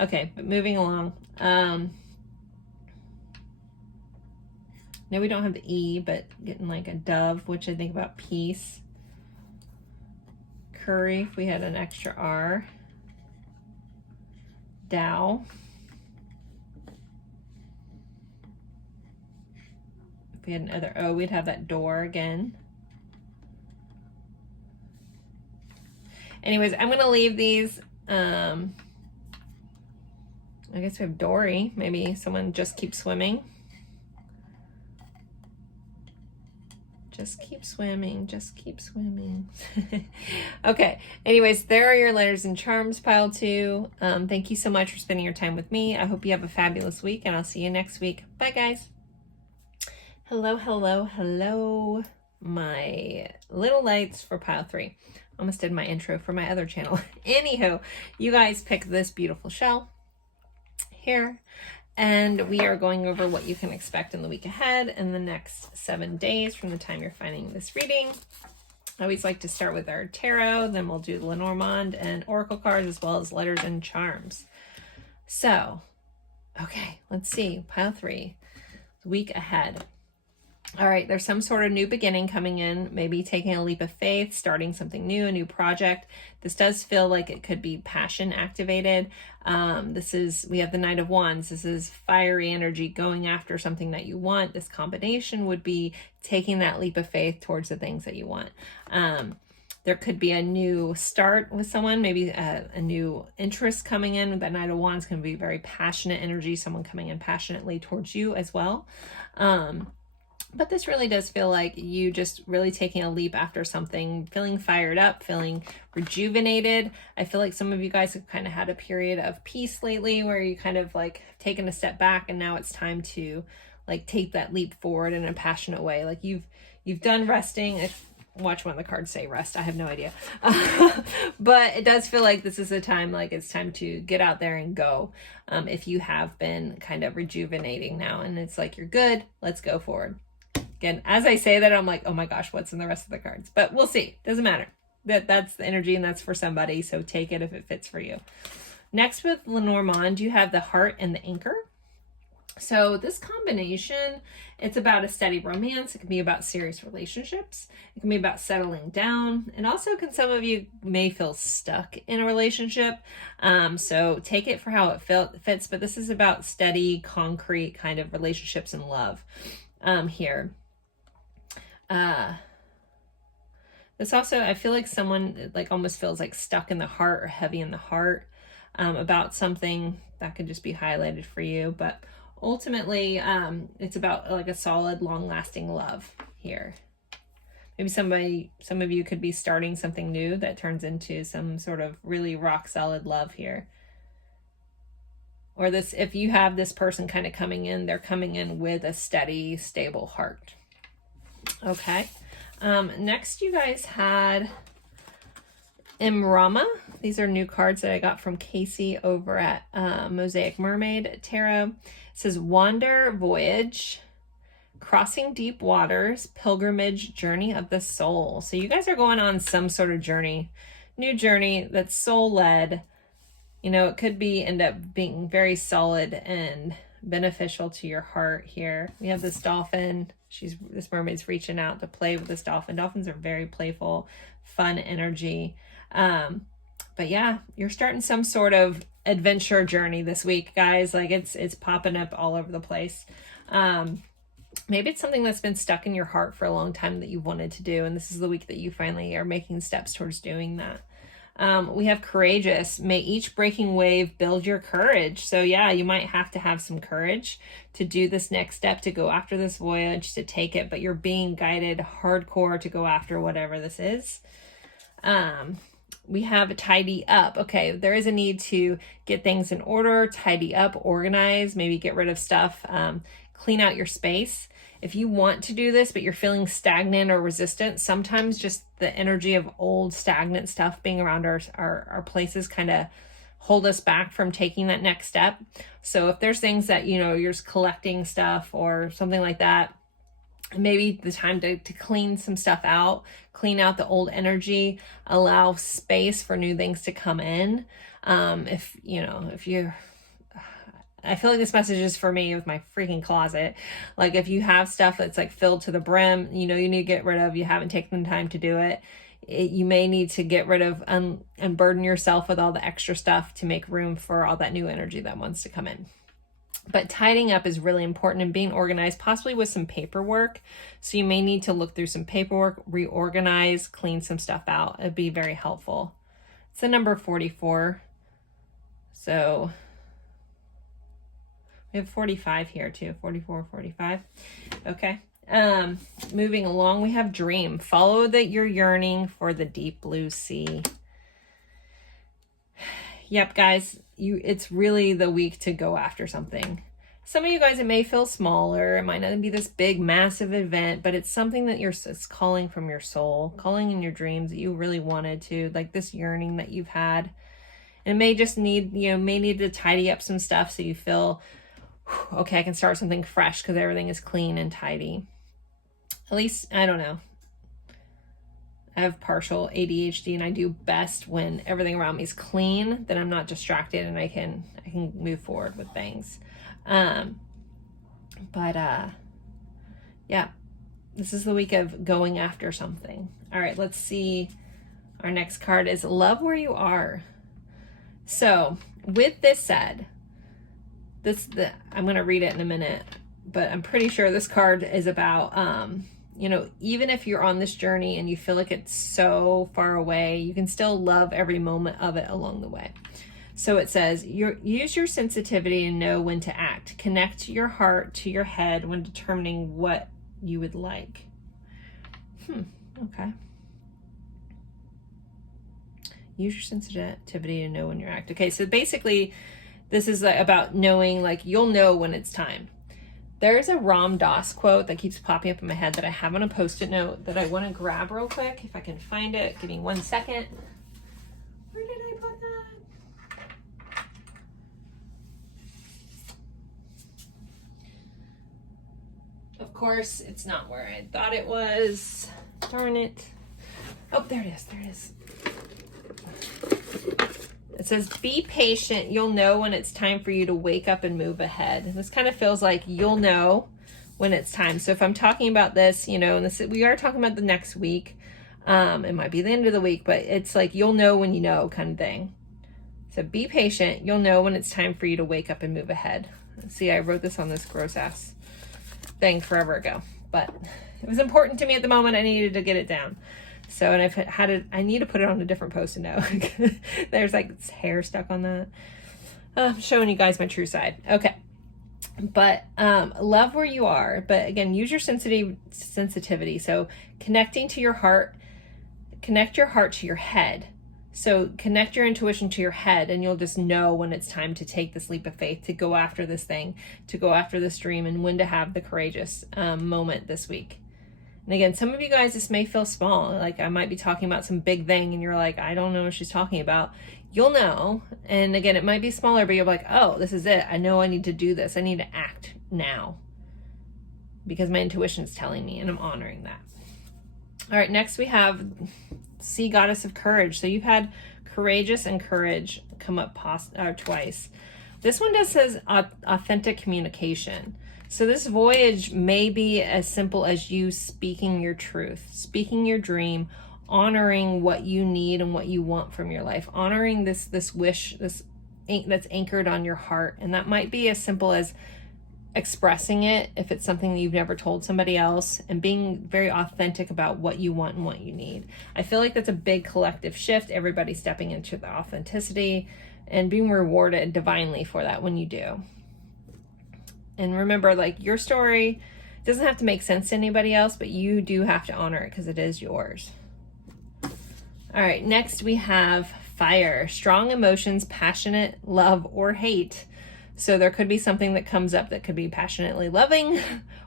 Okay, but moving along. No, we don't have the E, but getting like a dove, which I think about peace. Curry, if we had an extra R. Dow. If we had another O, we'd have that door again. Anyways, I'm going to leave these. I guess we have Dory. Maybe someone just keeps swimming. Just keep swimming. Just keep swimming. Okay. Anyways, there are your letters and charms, pile 2. Thank you so much for spending your time with me. I hope you have a fabulous week, and I'll see you next week. Bye, guys. Hello, hello, hello, my little lights for pile 3. Almost did my intro for my other channel. Anywho, you guys picked this beautiful shell here, and we are going over what you can expect in the week ahead in the next 7 days from the time you're finding this reading. I always like to start with our tarot, then we'll do the Lenormand and oracle cards, as well as letters and charms. So, okay, let's see, pile 3, the week ahead. All right, there's some sort of new beginning coming in, maybe taking a leap of faith, starting something new, a new project. This does feel like it could be passion activated. We have the Knight of Wands. This is fiery energy, going after something that you want. This combination would be taking that leap of faith towards the things that you want. There could be a new start with someone, maybe a new interest coming in. That Knight of Wands can be very passionate energy, someone coming in passionately towards you as well. But this really does feel like you just really taking a leap after something, feeling fired up, feeling rejuvenated. I feel like some of you guys have kind of had a period of peace lately where you kind of like taken a step back, and now it's time to like take that leap forward in a passionate way. Like you've done resting. Watch one of the cards say rest. I have no idea. But it does feel like this is a time, like it's time to get out there and go. If you have been kind of rejuvenating now and it's like, you're good, let's go forward. Again, as I say that, I'm like, oh my gosh, what's in the rest of the cards? But we'll see. Doesn't matter. That's the energy, and that's for somebody. So take it if it fits for you. Next, with Lenormand, you have the Heart and the Anchor. So this combination, it's about a steady romance. It can be about serious relationships. It can be about settling down. And also some of you may feel stuck in a relationship. So take it for how it fits. But this is about steady, concrete kind of relationships and love here. This also, I feel like someone like almost feels like stuck in the heart or heavy in the heart about something that could just be highlighted for you. But ultimately, it's about like a solid, long-lasting love here. Maybe some of you could be starting something new that turns into some sort of really rock-solid love here. Or this, if you have this person kind of coming in, they're coming in with a steady, stable heart. Okay. Next, you guys had Imrama. These are new cards that I got from Casey over at Mosaic Mermaid Tarot. It says Wander, Voyage, Crossing Deep Waters, Pilgrimage, Journey of the Soul. So you guys are going on some sort of journey, new journey that's soul-led. You know, it could end up being very solid and beneficial to your heart here. We have this dolphin. This mermaid's reaching out to play with this dolphin. Dolphins are very playful, fun energy. But yeah, you're starting some sort of adventure journey this week, guys. Like it's popping up all over the place. Maybe it's something that's been stuck in your heart for a long time that you wanted to do, and this is the week that you finally are making steps towards doing that. We have Courageous. May each breaking wave build your courage. So yeah, you might have to have some courage to do this next step, to go after this voyage, to take it, but you're being guided hardcore to go after whatever this is. We have Tidy Up. Okay, there is a need to get things in order, tidy up, organize, maybe get rid of stuff, clean out your space. If you want to do this, but you're feeling stagnant or resistant, sometimes just the energy of old stagnant stuff being around our places kind of hold us back from taking that next step. So if there's things that, you know, you're just collecting stuff or something like that, maybe the time to clean some stuff out, clean out the old energy, allow space for new things to come in. I feel like this message is for me with my freaking closet. Like if you have stuff that's like filled to the brim, you know, you need to get rid of, you haven't taken the time to do it. You may need to get rid of and burden yourself with all the extra stuff to make room for all that new energy that wants to come in. But tidying up is really important and being organized, possibly with some paperwork. So you may need to look through some paperwork, reorganize, clean some stuff out. It'd be very helpful. It's the number 44. So we have 45 here too, 44, 45. Okay. Moving along, we have Dream. Follow your yearning for the deep blue sea. Yep, guys, it's really the week to go after something. Some of you guys, it may feel smaller. It might not be this big, massive event, but it's something that it's calling from your soul, calling in your dreams that you really wanted to, like this yearning that you've had. And it may just need, may need to tidy up some stuff so you feel, okay, I can start something fresh because everything is clean and tidy. At least, I don't know. I have partial ADHD and I do best when everything around me is clean, then I'm not distracted and I can move forward with things. Yeah, This is the week of going after something. All right, let's see. Our next card is love where you are. So with this said, I'm going to read it in a minute, but I'm pretty sure this card is about, you know, even if you're on this journey and you feel like it's so far away, you can still love every moment of it along the way. So it says, use your sensitivity and know when to act. Connect your heart to your head when determining what you would like. Okay. Use your sensitivity and know when you're act. Okay, so basically this is about knowing, like, you'll know when it's time. There's a Ram Dass quote that keeps popping up in my head that I have on a Post-it note that I want to grab real quick. If I can find it, give me 1 second. Where did I put that? Of course, it's not where I thought it was. Darn it. Oh, there it is. There it is. It says, be patient. You'll know when it's time for you to wake up and move ahead. This kind of feels like you'll know when it's time. So if I'm talking about this, you know, and we are talking about the next week. It might be the end of the week, but it's like you'll know when you know kind of thing. So be patient. You'll know when it's time for you to wake up and move ahead. See, I wrote this on this gross ass thing forever ago, but it was important to me at the moment. I needed to get it down. So, and I've had it, I need to put it on a different Post-it note. There's like hair stuck on that. I'm showing you guys my true side. Okay. But love where you are. But again, use your sensitivity. So connecting to your heart, connect your heart to your head. So connect your intuition to your head, and you'll just know when it's time to take this leap of faith, to go after this thing, to go after this dream, and when to have the courageous moment this week. And again, some of you guys, this may feel small. Like I might be talking about some big thing and you're like, I don't know what she's talking about. You'll know. And again, it might be smaller, but you're like, oh, this is it. I know I need to do this. I need to act now because my intuition is telling me, and I'm honoring that. All right, next we have Sea Goddess of Courage. So you've had courageous and courage come up twice. This one just says authentic communication. So this voyage may be as simple as you speaking your truth, speaking your dream, honoring what you need and what you want from your life, honoring this wish that's anchored on your heart. And that might be as simple as expressing it if it's something that you've never told somebody else, and being very authentic about what you want and what you need. I feel like that's a big collective shift. Everybody stepping into the authenticity and being rewarded divinely for that when you do. And remember, like, your story doesn't have to make sense to anybody else, but you do have to honor it because it is yours. All right, next we have fire, strong emotions, passionate love or hate. So there could be something that comes up that could be passionately loving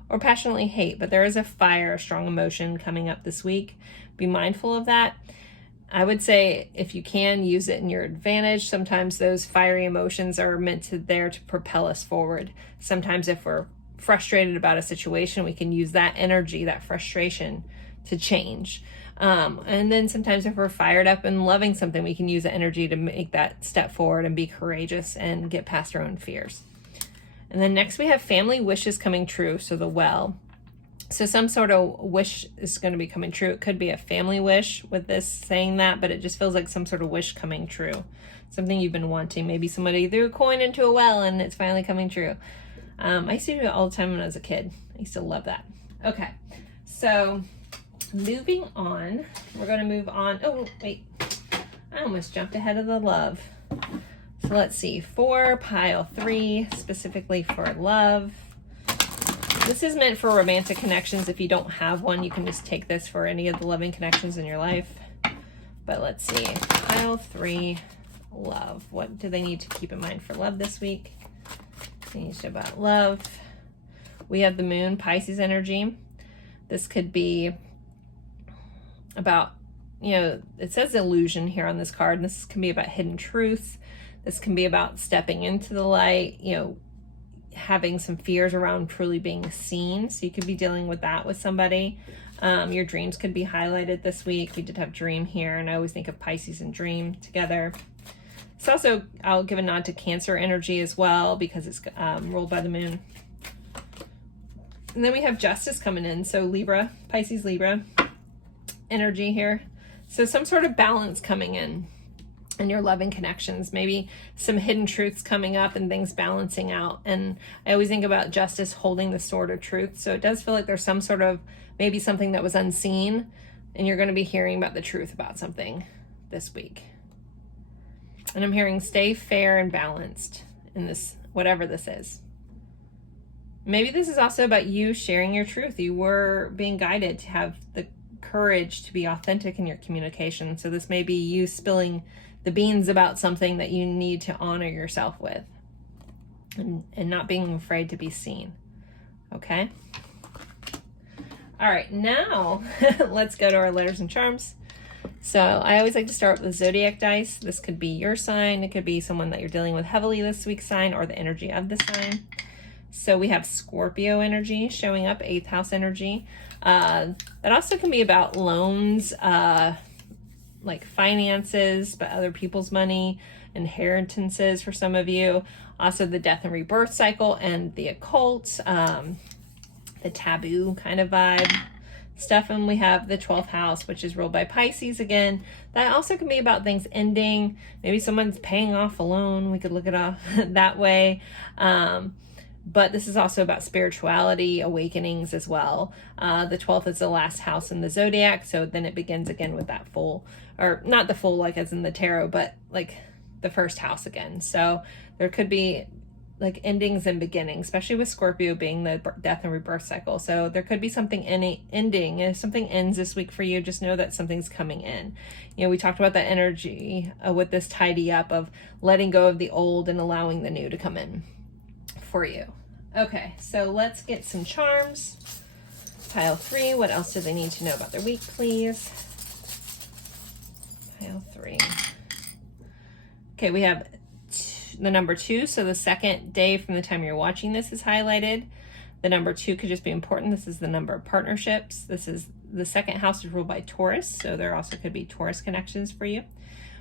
or passionately hate, but there is a fire, a strong emotion coming up this week. Be mindful of that. I would say if you can, use it in your advantage. Sometimes those fiery emotions are there to propel us forward. Sometimes if we're frustrated about a situation, we can use that energy, that frustration to change. And then sometimes if we're fired up and loving something, we can use the energy to make that step forward and be courageous and get past our own fears. And then next we have family wishes coming true. So the well. So some sort of wish is going to be coming true. It could be a family wish with this saying that, but it just feels like some sort of wish coming true. Something you've been wanting. Maybe somebody threw a coin into a well and it's finally coming true. I used to do it all the time when I was a kid. I used to love that. Okay, so moving on. We're going to move on. Oh, wait. I almost jumped ahead of the love. So let's see. For pile 3, specifically for love. This is meant for romantic connections. If you don't have one, you can just take this for any of the loving connections in your life. But let's see. Pile 3, love. What do they need to keep in mind for love this week? Things about love. We have the moon, Pisces energy. This could be about, you know, it says illusion here on this card. And this can be about hidden truth. This can be about stepping into the light, you know, having some fears around truly being seen. So you could be dealing with that with somebody. Your dreams could be highlighted this week. We did have dream here, and I always think of Pisces and dream together. It's also, I'll give a nod to Cancer energy as well because it's ruled by the moon. And then we have justice coming in. So Libra, Pisces, Libra energy here. So some sort of balance coming in your loving connections, maybe some hidden truths coming up and things balancing out. And I always think about justice holding the sword of truth. So it does feel like there's some sort of, maybe something that was unseen, and you're going to be hearing about the truth about something this week. And I'm hearing stay fair and balanced in this, whatever this is. Maybe this is also about you sharing your truth. You were being guided to have the courage to be authentic in your communication. So this may be you spilling the beans about something that you need to honor yourself with, and not being afraid to be seen. Okay? All right, now let's go to our letters and charms. So I always like to start with the zodiac dice. This could be your sign. It could be someone that you're dealing with heavily this week sign, or the energy of the sign. So we have Scorpio energy showing up, 8th house energy. That also can be about loans, like finances, but other people's money, inheritances for some of you. Also the death and rebirth cycle and the occult, the taboo kind of vibe stuff. And we have the 12th house, which is ruled by Pisces again. That also can be about things ending. Maybe someone's paying off a loan. We could look at it that way. But this is also about spirituality, awakenings as well. The 12th is the last house in the zodiac. So then it begins again with that full, or not the full like as in the tarot, but like the first house again. So there could be like endings and beginnings, especially with Scorpio being the death and rebirth cycle. So there could be something ending. And if something ends this week for you, just know that something's coming in. You know, we talked about that energy with this tidy up of letting go of the old and allowing the new to come in for you. Okay, so let's get some charms. Pile 3, what else do they need to know about their week, please? Pile 3. Okay, we have the number 2, so the second day from the time you're watching this is highlighted. The number 2 could just be important. This is the number of partnerships. This is the second house is ruled by Taurus, so there also could be Taurus connections for you.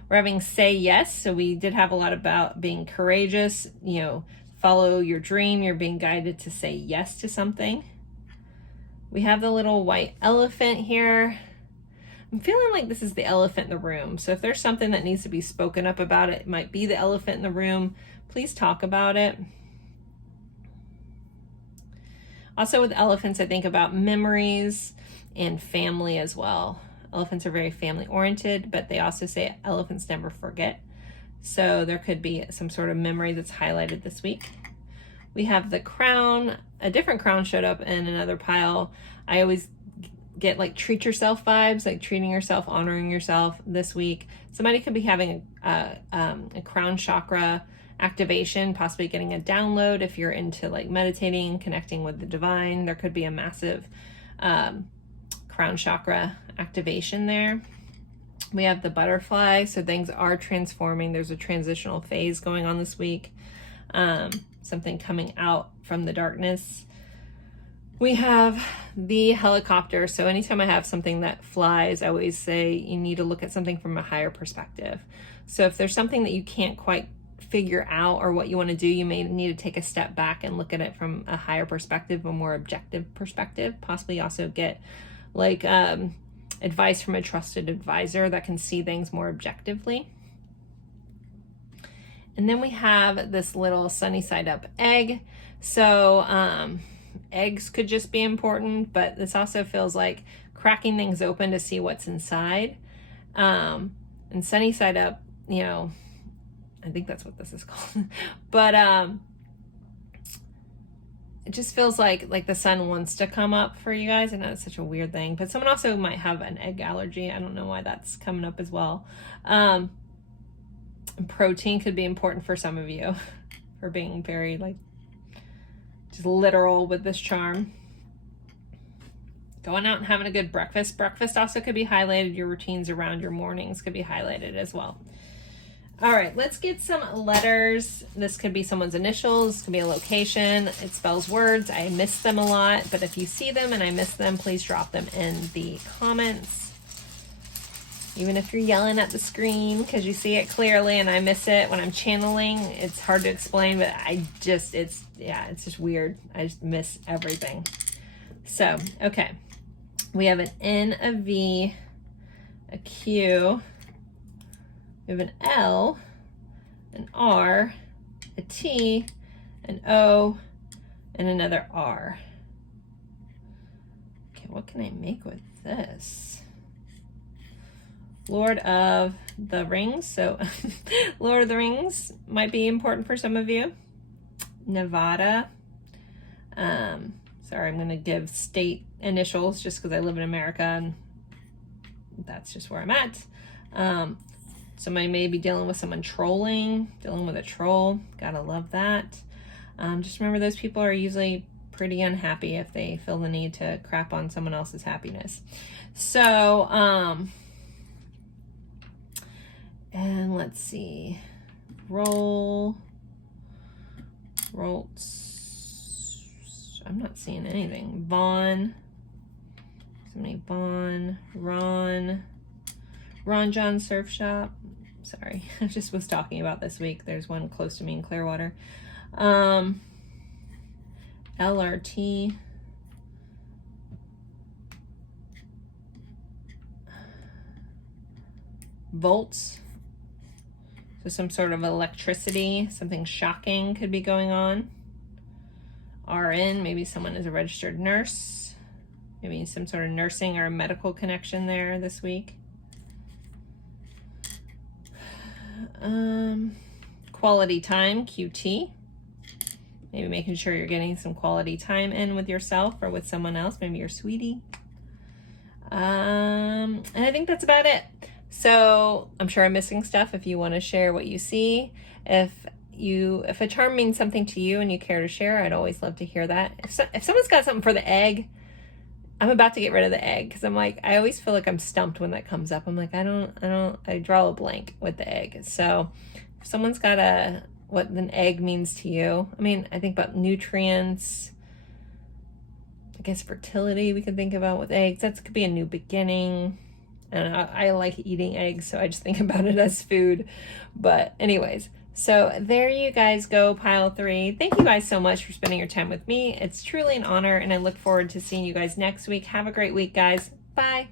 We're having say yes, so we did have a lot about being courageous, you know, follow your dream. You're being guided to say yes to something. We have the little white elephant here. I'm feeling like this is the elephant in the room. So if there's something that needs to be spoken up about, it might be the elephant in the room. Please talk about it. Also with elephants, I think about memories and family as well. Elephants are very family oriented, but they also say elephants never forget. So there could be some sort of memory that's highlighted this week. We have the crown. A different crown showed up in another pile. I always get like treat yourself vibes, like treating yourself, honoring yourself this week. Somebody could be having a crown chakra activation, possibly getting a download if you're into like meditating, connecting with the divine. There could be a massive crown chakra activation there. We have the butterfly, so things are transforming. There's a transitional phase going on this week. Something coming out from the darkness. We have the helicopter. So anytime I have something that flies, I always say you need to look at something from a higher perspective. So if there's something that you can't quite figure out or what you want to do, you may need to take a step back and look at it from a higher perspective, a more objective perspective. Possibly also get like advice from a trusted advisor that can see things more objectively. And then we have this little sunny side up egg. So eggs could just be important, but this also feels like cracking things open to see what's inside. And sunny side up, you know, I think that's what this is called. But it just feels like the sun wants to come up for you guys. I know it's such a weird thing, but someone also might have an egg allergy. I don't know why that's coming up as well. Protein could be important for some of you for being very like just literal with this charm. Going out and having a good breakfast. Breakfast also could be highlighted. Your routines around your mornings could be highlighted as well. All right, let's get some letters. This could be someone's initials, could be a location. It spells words. I miss them a lot, but if you see them and I miss them, please drop them in the comments. Even if you're yelling at the screen because you see it clearly and I miss it when I'm channeling, it's hard to explain, but it's just weird. I just miss everything. So, okay. We have an N, a V, a Q, we have an L, an R, a T, an O, and another R. Okay, what can I make with this? Lord of the Rings. So Lord of the Rings might be important for some of you. Nevada. Sorry, I'm going to give state initials just because I live in America and that's just where I'm at. Somebody may be dealing with someone trolling, dealing with a troll. Gotta love that. Just remember those people are usually pretty unhappy if they feel the need to crap on someone else's happiness. So, and let's see. Rolls. I'm not seeing anything. Vaughn. Somebody Vaughn. Ron John Surf Shop. Sorry, I just was talking about this week. There's one close to me in Clearwater. LRT. Volts. So some sort of electricity, something shocking could be going on. RN, maybe someone is a registered nurse. Maybe some sort of nursing or medical connection there this week. Quality time, QT. Maybe making sure you're getting some quality time in with yourself or with someone else, maybe your sweetie. And I think that's about it. So I'm sure I'm missing stuff. If you want to share what you see, if a charm means something to you and you care to share, I'd always love to hear that. If someone's got something for the egg, I'm about to get rid of the egg because I'm like, I always feel like I'm stumped when that comes up. I'm like, I draw a blank with the egg. So if someone's got what an egg means to you, I mean, I think about nutrients, I guess fertility we could think about with eggs. That could be a new beginning. And I like eating eggs, so I just think about it as food. But anyways, so there you guys go, pile 3. Thank you guys so much for spending your time with me. It's truly an honor, and I look forward to seeing you guys next week. Have a great week, guys. Bye.